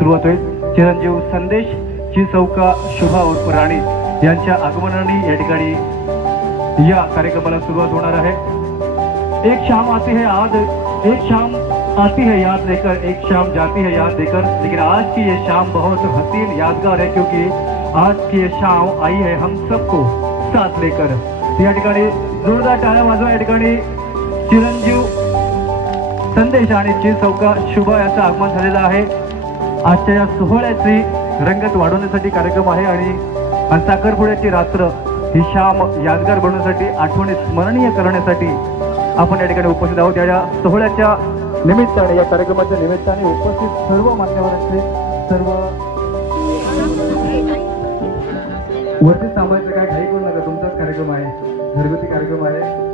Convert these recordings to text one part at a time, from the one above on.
सुरुवात होईल. चिरंजीव संदेश चिसौका शुभा उर्फ राणी यांच्या आगमनाने या ठिकाणी या कार्यक्रमाला सुरुवात होणार आहे. एक शाम आती है आज, एक शाम आती है याद लेकर, एक शाम जाती है याद देकर, लेकिन आज की ये शाम बहुत हसीन यादगार है क्योंकि आज की ये शाम आई है हम सबको साथ लेकर. या ठिकाणी जोरदार टाळ्या वाजवा. या ठिकाणी चिरंजीव संदेश आणि चीज चौका शुभा यांचं आगमन झालेलं आहे। आजच्या या सोहळ्याची रंगत वाढवण्यासाठी कार्यक्रम आहे आणि साखरपुड्याची रात्र ही शाम यादगार बनवण्यासाठी, आठवणी स्मरणीय करण्यासाठी आपण या ठिकाणी उपस्थित आहोत। या सोहळ्याच्या निमित्ताने, या कार्यक्रमाच्या निमित्ताने उपस्थित सर्व मान्यवरांचे, सर्व वरती थांबायचं काय, घाई करू नका, तुमचाच कार्यक्रम आहे, घरगुती कार्यक्रम आहे।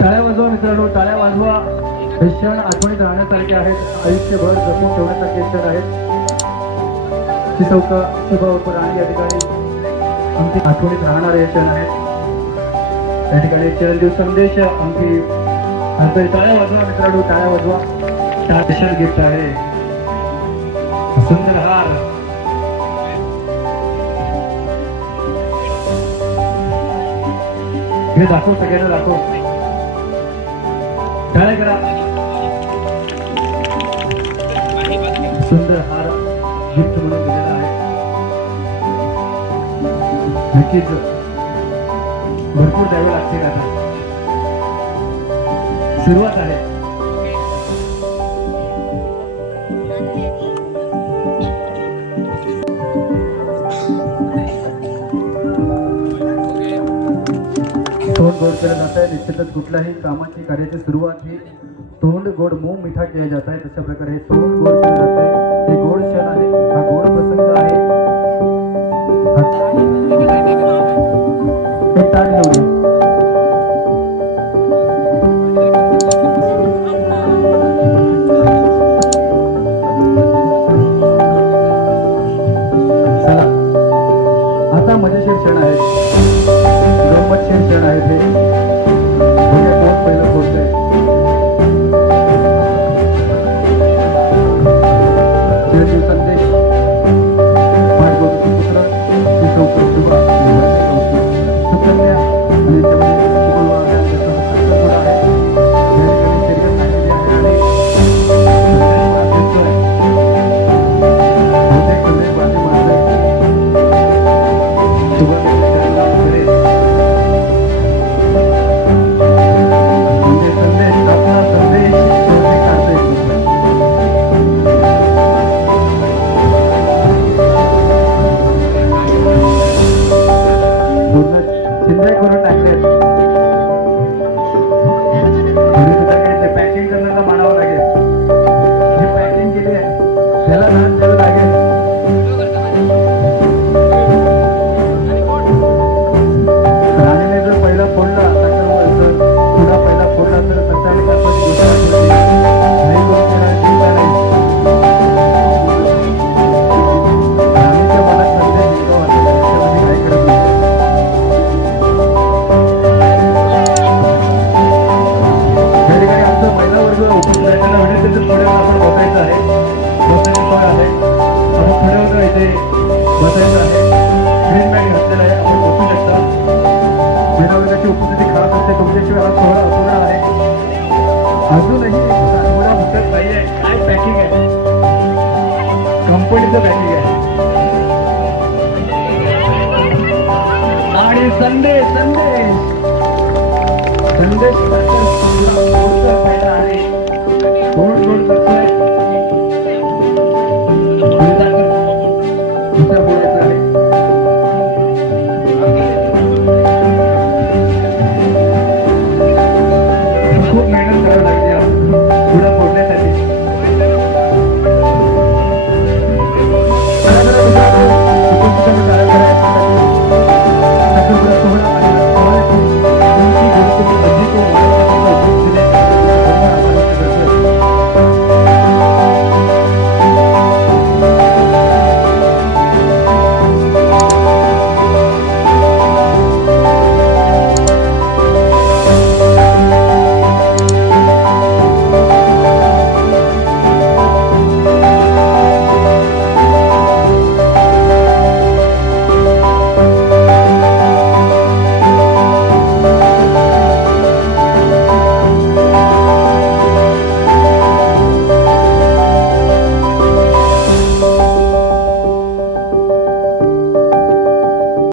टाळ्या वाजवा मित्रांनो, टाळ्या वाजवा। हे क्षण आठवणीत राहण्यासारखे आहेत, आयुष्यभर जपून ठेवण्यासारखे क्षण आहेत। चौका शुभा उर्फ राणी या ठिकाणी आमची आठवणीत राहणारे क्षण आहेत। या ठिकाणी चिरंजीव संदेश आमची टाळ्या वाजवा मित्रांनो, टाळ्या वाजवा। स्पेशल गिफ्ट आहे, सुंदर हार। हे दाखव, सगळ्यांना दाखव, टाळ्या करा। सुंदर हार गिफ्ट म्हणून दिलेला आहे। नक्कीच भरपूर द्यावे लागते, आता सुरुवात आहे। तोंड गोड केलं जात आहे। निश्चितच कुठल्याही कामाची, कार्याची सुरुवात ही तोंड गोड मुंह मिठा केला जात आहे। तशा प्रकारे हे तोंड गोड केलं जात आहे। हे गोड क्षण आहे, हा गोड प्रसंग आहे। एक ताट घेऊया। चला, आता मजेशीर क्षण आहे, गंमतशीर क्षण आहे। हे कोण पहिलं बोलतंय? चिरंजीव संदेश, पुत्र चौका शुभा, सुकन्या आणि कंपनीचं पॅकिंग आहे। आणि संदेश संदेश संदेश पहिला आहे।